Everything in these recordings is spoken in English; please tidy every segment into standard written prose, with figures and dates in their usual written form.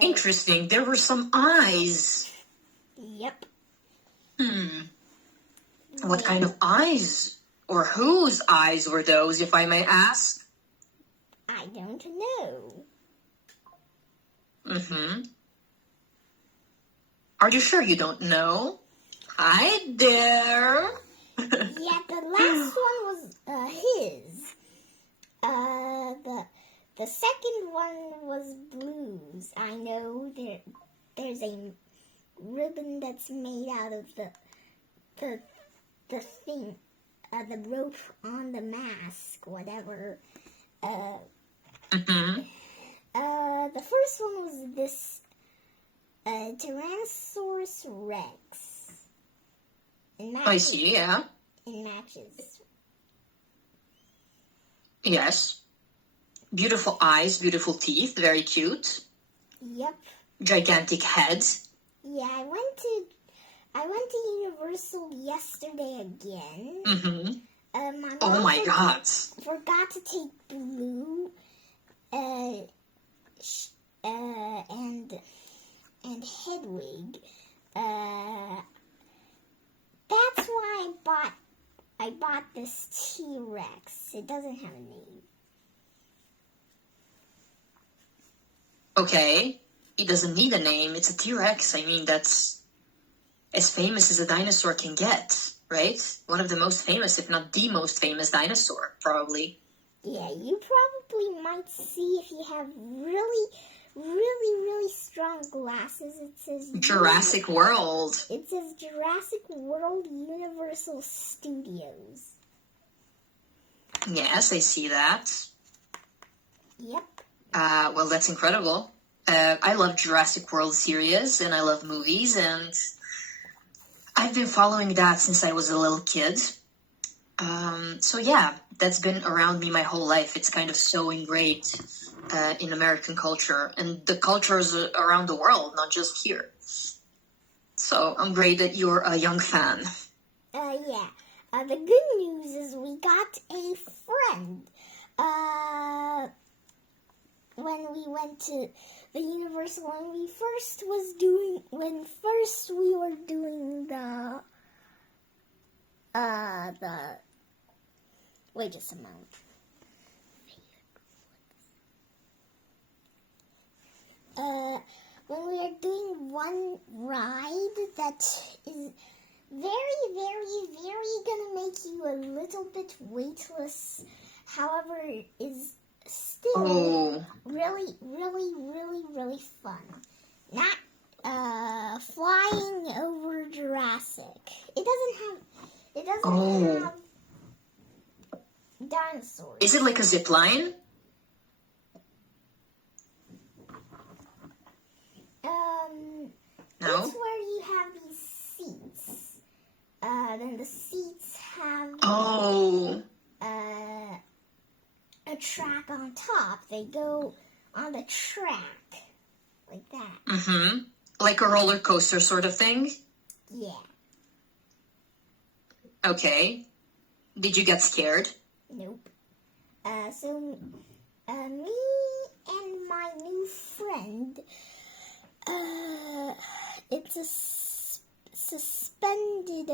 Interesting. There were some eyes. Yep. What kind of eyes? Or whose eyes were those, if I may ask? I don't know. Are you sure you don't know? Hi there. Yeah, the last one was his. The second one was Blue's. I know there's a ribbon that's made out of the thing, the rope on the mask, whatever. The first one was this Tyrannosaurus Rex. I see, yeah. In matches. Yes. Beautiful eyes, beautiful teeth, very cute. Yep. Gigantic head. Yeah, I went to Universal yesterday again. My mom forgot to take Blue, and Hedwig. That's why I bought this T-Rex. It doesn't have a name. Okay. It doesn't need a name. It's a T-Rex. I mean, that's as famous as a dinosaur can get, right? One of the most famous, if not the most famous dinosaur, probably. Yeah, you probably might see if you have really, really, really strong glasses. It says Jurassic World. It says Jurassic World Universal Studios. Yes, I see that. Yep. Well, that's incredible. I love Jurassic World series, and I love movies, and I've been following that since I was a little kid. So yeah, that's been around me my whole life. It's kind of so ingrained in American culture, and the cultures around the world, not just here. So I'm great that you're a young fan. Yeah. The good news is we got a friend. When we went to the Universal, when we first we were doing the wait just a moment. When we are doing one ride that is very, very, very gonna make you a little bit weightless, however, is still really, really, really, really fun. Not flying over Jurassic. It doesn't have dinosaurs. Is it like a zip line? No. It's where you have these seats. Then the seats have a track on top. They go on the track like that. Like a roller coaster sort of thing? Yeah. Okay. Did you get scared? Nope. So me and my new friend, it's a suspended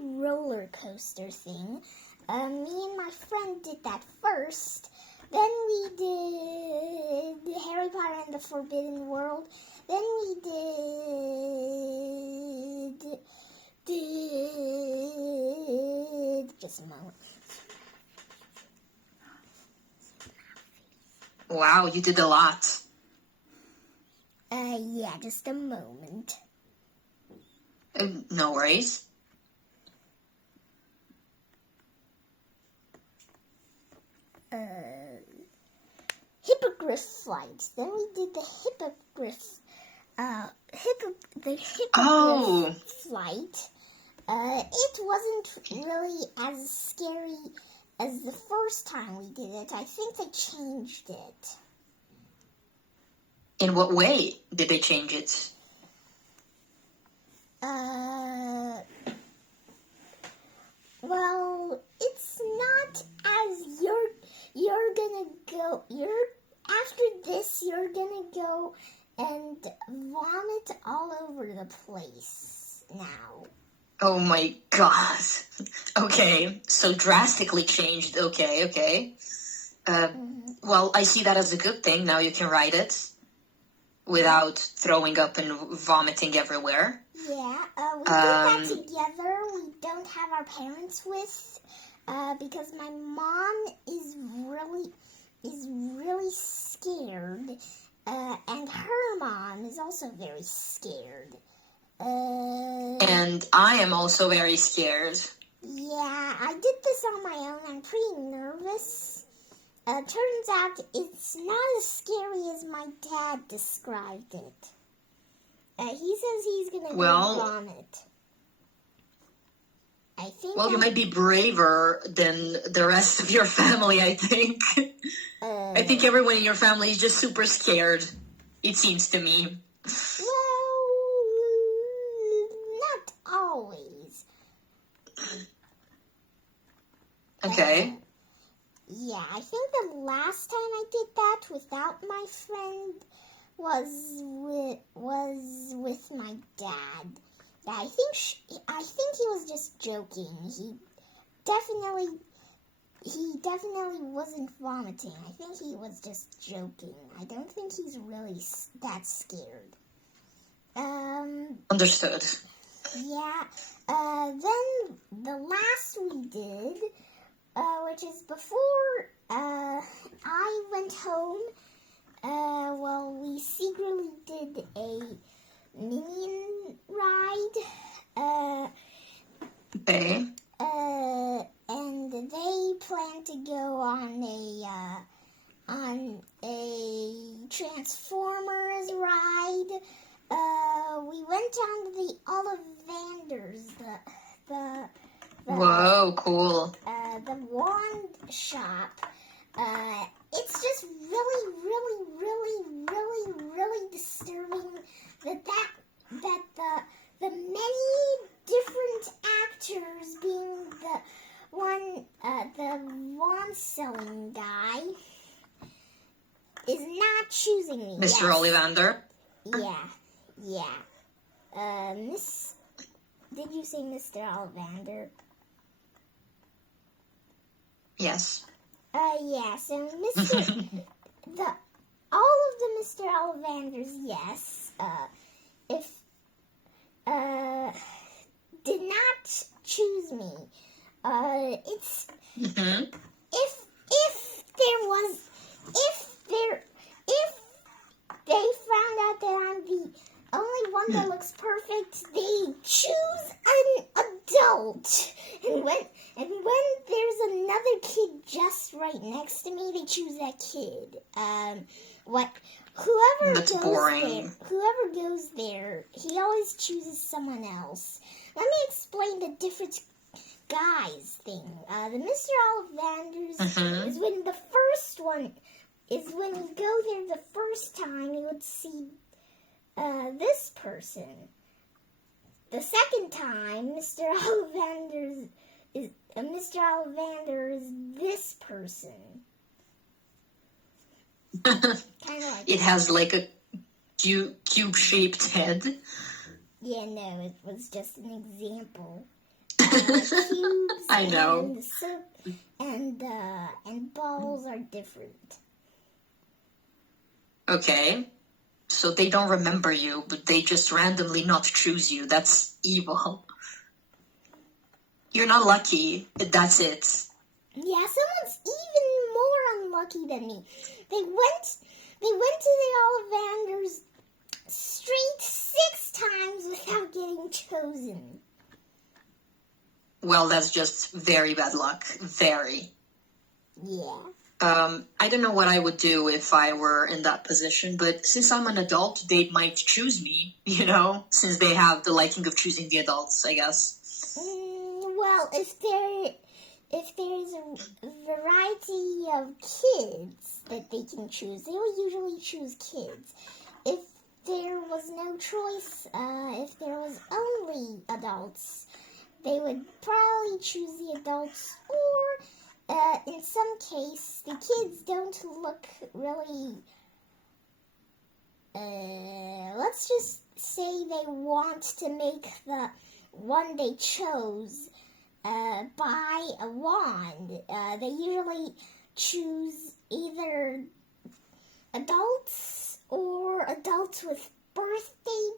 roller coaster thing. Me and my friend did that first. Then we did Harry Potter and the Forbidden World. Then we did just a moment. Wow, you did a lot. Yeah, just a moment. No worries. Hippogriff flight. Then we did the hippogriff flight. It wasn't really as scary as the first time we did it. I think they changed it. In what way did they change it? Well, it's not as you're after this, you're gonna go and vomit all over the place now. Oh my god. Okay, so drastically changed. Okay. Well, I see that as a good thing. Now you can ride it without throwing up and vomiting everywhere. Yeah, we did that together. We don't have our parents with, because my mom is really scared, and her mom is also very scared. And I am also very scared. Yeah, I did this on my own. I'm pretty nervous. Turns out it's not as scary as my dad described it. He says he's gonna go vomit. I think. Well, you might be braver than the rest of your family, I think. I think everyone in your family is just super scared, it seems to me. Well, not always. Okay. Yeah, I think the last time I did that without my friend was with my dad. I think he was just joking. He definitely wasn't vomiting. I think he was just joking. I don't think he's really that scared. Understood. Yeah. Then the last we did, which is before I went home. Well, we secretly did a Minion ride. Okay. And they plan to go on a Transformers ride. We went on the Ollivanders, the Whoa, cool. the wand shop. It's just really, really, really, really, really disturbing that the many different actors, being the wand selling guy, is not choosing me. Mr. Ollivander? Yeah. Did you say Mr. Ollivander? Yes. Yeah, so all of the Mr. Ollivanders, yes, did not choose me. It's, if they found out that I'm the only one that looks perfect, they choose an adult. And when there's another kid just right next to me, they choose that kid. Whoever goes there, he always chooses someone else. Let me explain the different guys thing. The Mr. Ollivanders is when the first one is when you go there the first time, you would see this person. The second time, Mr. Ollivander is this person. Kind of like it has like a cube-shaped head. Yeah, no, it was just an example. Cubes I know. And balls are different. Okay. So they don't remember you, but they just randomly not choose you. That's evil. You're not lucky. That's it. Yeah, someone's even more unlucky than me. They went to the Ollivanders straight 6 times without getting chosen. Well, that's just very bad luck. Very. Yeah. I don't know what I would do if I were in that position, but since I'm an adult, they might choose me, since they have the liking of choosing the adults, I guess. Well, if there's a variety of kids that they can choose, they will usually choose kids. If there was no choice, if there was only adults, they would probably choose the adults, or in some case, the kids don't look really. Let's just say they want to make the one they chose buy a wand. They usually choose either adults or adults with birthday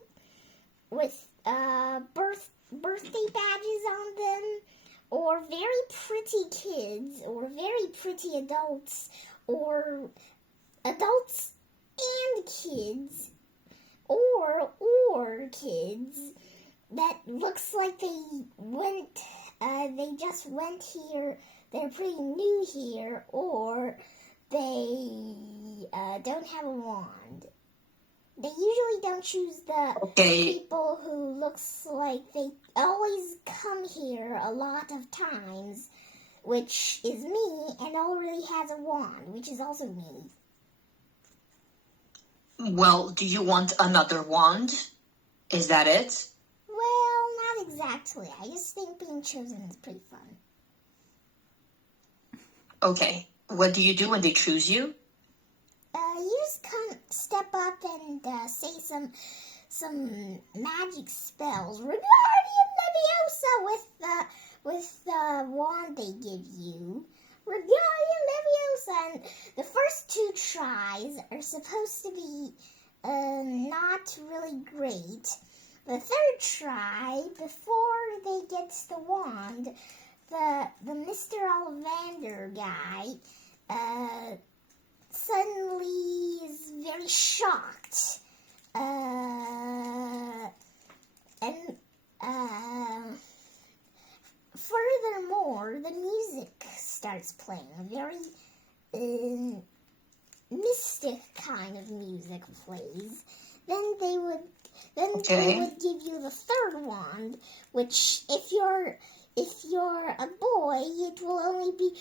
badges on them, or very pretty kids, or very pretty adults, or adults and kids, or kids that looks like they just went here, they're pretty new here, or they don't have a wand. They usually don't choose the people who looks like they always come here a lot of times, which is me, and already has a wand, which is also me. Well, do you want another wand? Is that it? Well, not exactly. I just think being chosen is pretty fun. Okay. What do you do when they choose you? You just step up and say some magic spells. Wingardium Leviosa with the wand they give you. Wingardium Leviosa. And the first 2 tries are supposed to be not really great. The 3rd try, before they get the wand, the Mr. Ollivander guy suddenly is very shocked. Furthermore, the music starts playing. A very mystic kind of music plays. Then they would give you the 3rd wand, which if you're a boy, it will only be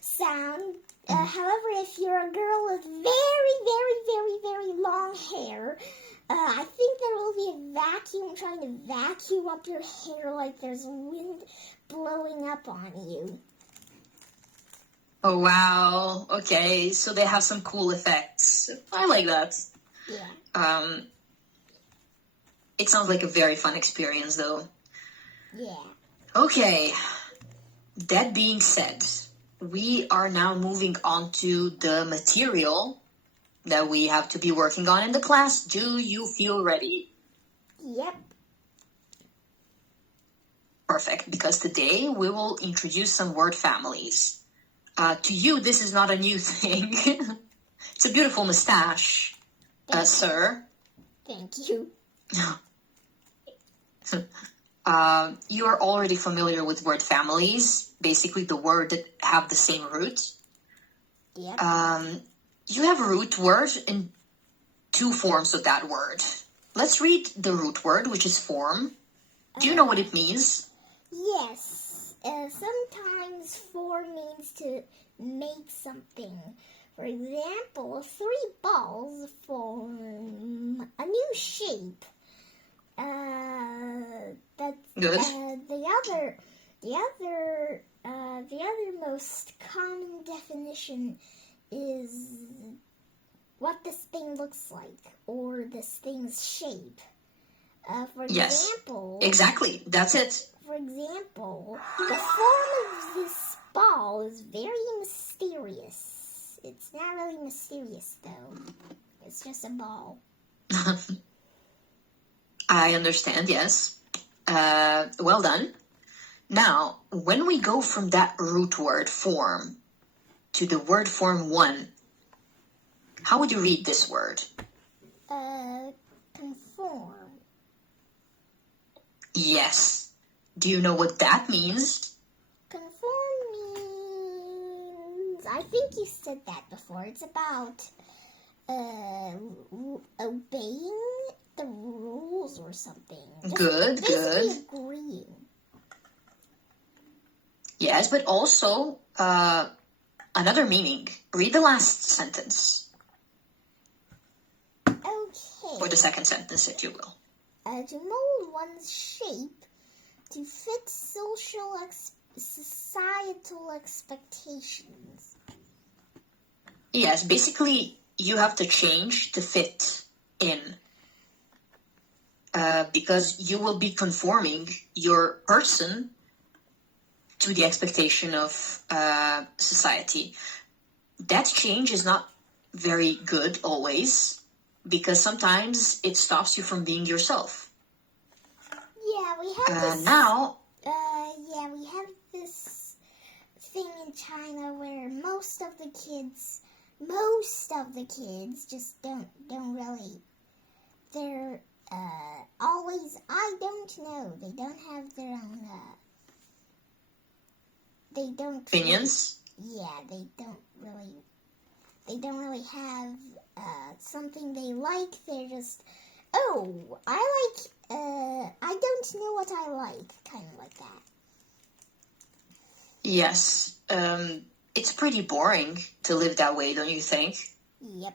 sound. However, if you're a girl with very, very, very, very long hair, I think there will be a vacuum trying to vacuum up your hair like there's wind blowing up on you. Oh, wow. Okay, so they have some cool effects. I like that. Yeah. It sounds like a very fun experience, though. Yeah. Okay. That being said, we are now moving on to the material that we have to be working on in the class. Do you feel ready? Yep. Perfect, because today we will introduce some word families. To you, this is not a new thing. It's a beautiful mustache, sir. Thank you. You are already familiar with word families, basically the word that have the same root. Yep. You have a root word in 2 forms of that word. Let's read the root word, which is form. Do you know what it means? Yes. Sometimes form means to make something. For example, 3 balls form a new shape. Good. The other most common definition is what this thing looks like, or this thing's shape. For example, exactly. That's it. For example, the form of this ball is very mysterious. It's not really mysterious, though. It's just a ball. I understand, yes. Well done. Now, when we go from that root word form to the word form 1, how would you read this word? Conform. Yes. Do you know what that means? Conform means... I think you said that before. It's about obeying the rules or something. Good. Agreeing. Yes, but also another meaning. Read the last sentence. Okay. Or the second sentence, if you will. To mold one's shape to fit social societal expectations. Yes, basically, you have to change to fit in. Because you will be conforming your person to the expectation of society. That change is not very good always, because sometimes it stops you from being yourself. Yeah, we have this. We have this thing in China where most of the kids just don't really. They're always. I don't know. They don't have their own. They don't. Opinions? They don't really have something they like. They're just, oh, I don't know what I like, kind of like that. Yes. It's pretty boring to live that way, don't you think? Yep.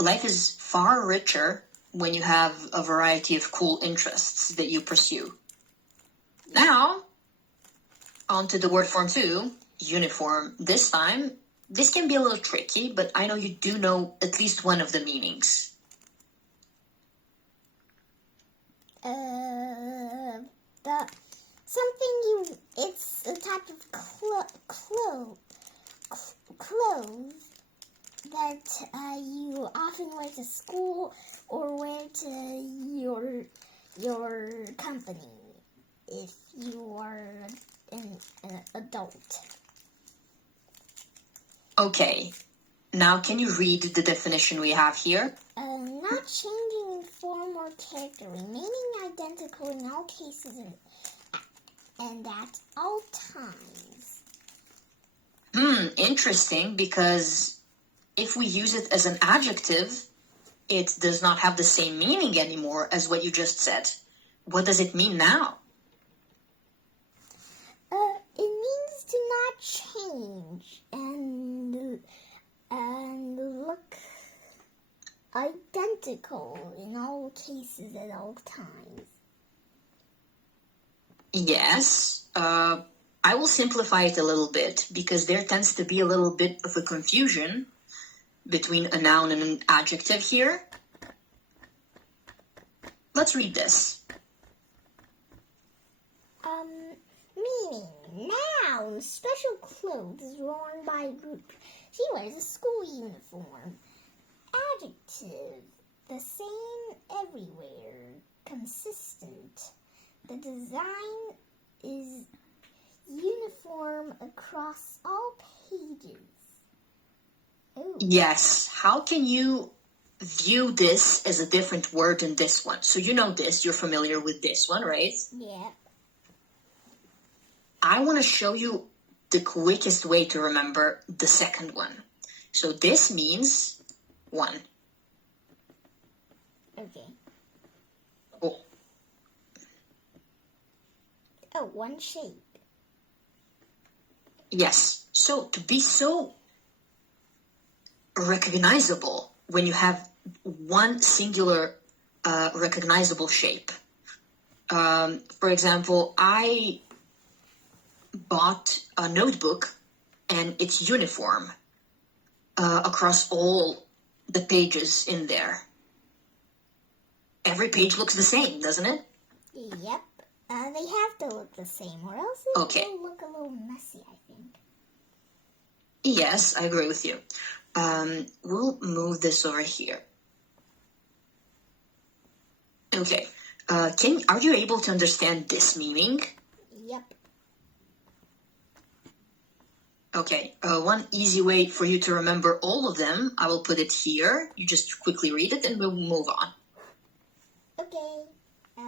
Life is far richer when you have a variety of cool interests that you pursue. Now, on to the word form 2, uniform. This time, this can be a little tricky, but I know you do know at least one of the meanings. It's a type of clothes that you often wear to school or wear to your company if you are an adult. Okay, now can you read the definition we have here? Not changing in form or character, remaining identical in all cases and at all times. Interesting, because if we use it as an adjective, it does not have the same meaning anymore as what you just said. What does it mean now? It means to not change and look identical in all cases at all times. Yes, I will simplify it a little bit because there tends to be a little bit of a confusion between a noun and an adjective here. Let's read this. Meaning, noun, special clothes worn by a group. She wears a school uniform. Adjective, the same everywhere, consistent. The design is uniform across all pages. Ooh. Yes, how can you view this as a different word than this one? So you know this, you're familiar with this one, right? Yeah. I want to show you the quickest way to remember the second one. So this means one. Okay. Oh. Oh, one shape. Yes. So to be so recognizable when you have one singular recognizable shape. For example, I bought a notebook and it's uniform across all the pages in there. Every page looks the same, doesn't it? Yep. They have to look the same, or else it will look a little messy, I think. Yes, I agree with you. We'll move this over here. Okay. Are you able to understand this meaning? Yep. Okay. One easy way for you to remember all of them, I will put it here. You just quickly read it and we'll move on. Okay.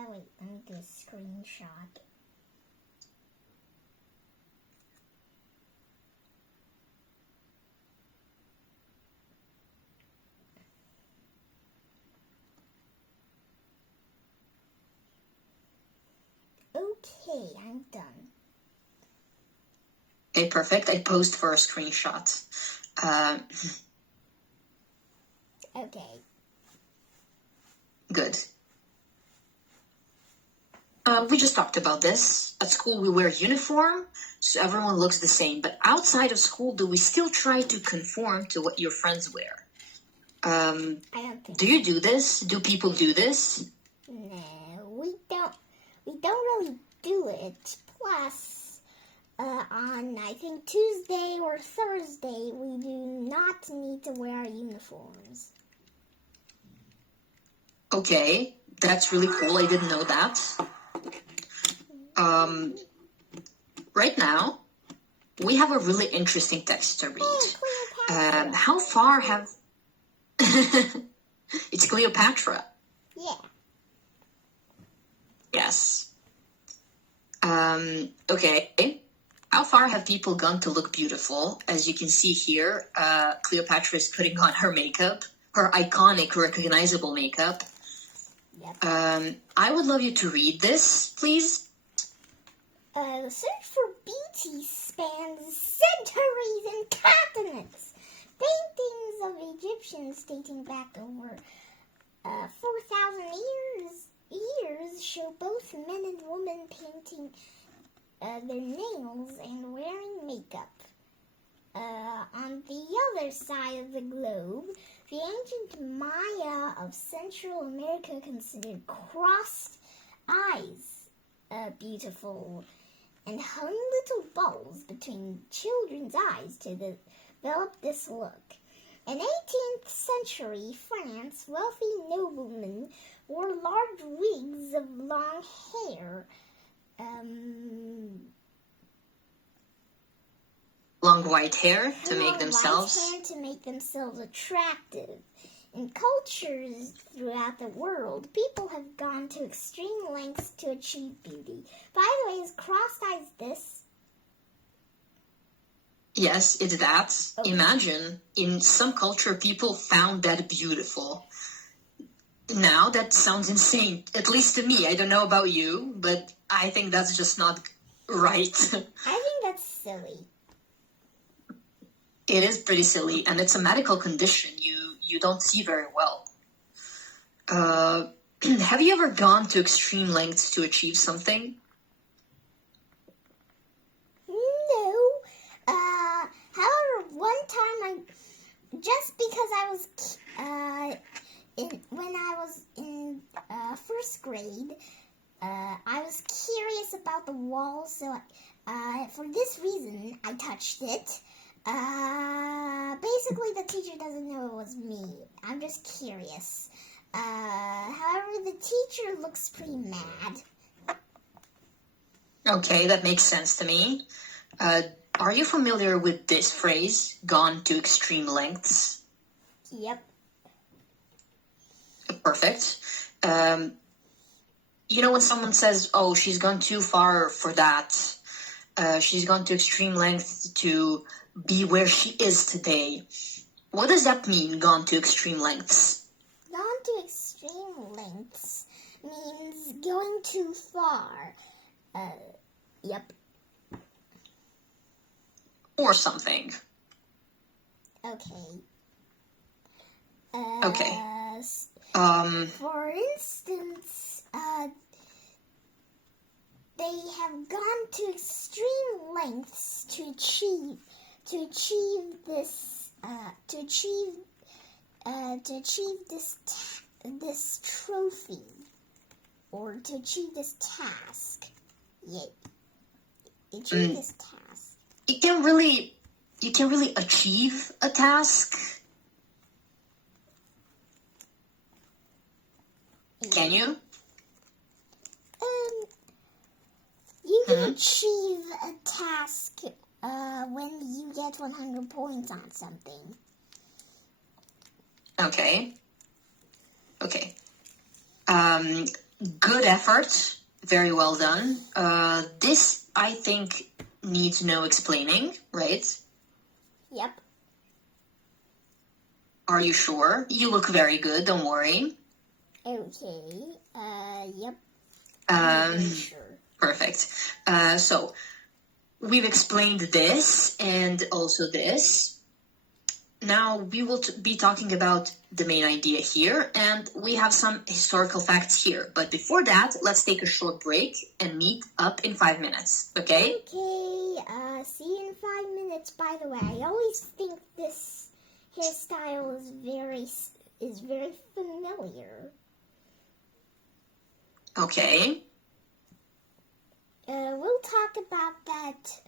Wait, let me do a screenshot. Okay, I'm done. Okay, perfect. I posed for a screenshot. Okay. Good. We just talked about this. At school, we wear uniform, so everyone looks the same. But outside of school, do we still try to conform to what your friends wear? I don't think Do you do this? Do people do this? No, we don't. We don't really do it. Plus, on I think Tuesday or Thursday, we do not need to wear our uniforms. Okay, that's really cool. I didn't know that. Right now, we have a really interesting text to read. Cleopatra. How far have... It's Cleopatra. Yeah. Yes. Okay. How far have people gone to look beautiful? As you can see here, Cleopatra is putting on her makeup, her iconic, recognizable makeup. Yep. I would love you to read this, please. The search for beauty spans centuries and continents. Paintings of Egyptians dating back over 4,000 years show both men and women painting their nails and wearing makeup. On the other side of the globe, the ancient Maya of Central America considered crossed eyes beautiful and hung little balls between children's eyes to develop this look. In 18th century France, wealthy noblemen wore large wigs of long hair. Long white hair to make themselves... White hair to make themselves attractive. In cultures throughout the world, people have gone to extreme lengths to achieve beauty. By the way, is crossed eyes this? Yes, it's that. Okay. Imagine, in some culture, people found that beautiful. Now, that sounds insane, at least to me. I don't know about you, but I think that's just not right. I think that's silly. It is pretty silly, and it's a medical condition you don't see very well. Have you ever gone to extreme lengths to achieve something? No. However, one time just because I was when I was in first grade, I was curious about the wall, so for this reason I touched it. Basically, the teacher doesn't know it was me. I'm just curious. However, the teacher looks pretty mad. Okay, that makes sense to me. Are you familiar with this phrase, gone to extreme lengths? Yep. Perfect. You know when someone says, oh, she's gone too far for that, she's gone to extreme lengths to be where she is today. What does that mean, gone to extreme lengths? Gone to extreme lengths means going too far. Yep. Or something. Okay. Okay. For instance, they have gone to extreme lengths to achieve this trophy, or to achieve this task. Yeah, achieve this task. You can really achieve a task. Can you? You can achieve a task when you get 100 points on something. Okay. Good effort. Very well done. This, I think, needs no explaining, right? Yep. Are you sure? You look very good, don't worry. Okay. Yep. I'm sure. Perfect. So, we've explained this and also this. Now we will be talking about the main idea here, and we have some historical facts here. But before that, let's take a short break and meet up in 5 minutes, okay? Okay, see you in 5 minutes. By the way, I always think this hairstyle is very familiar. Okay. We'll talk about that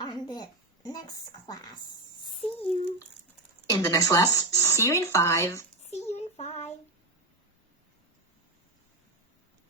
on the next class. See you. In the next class, see you in 5.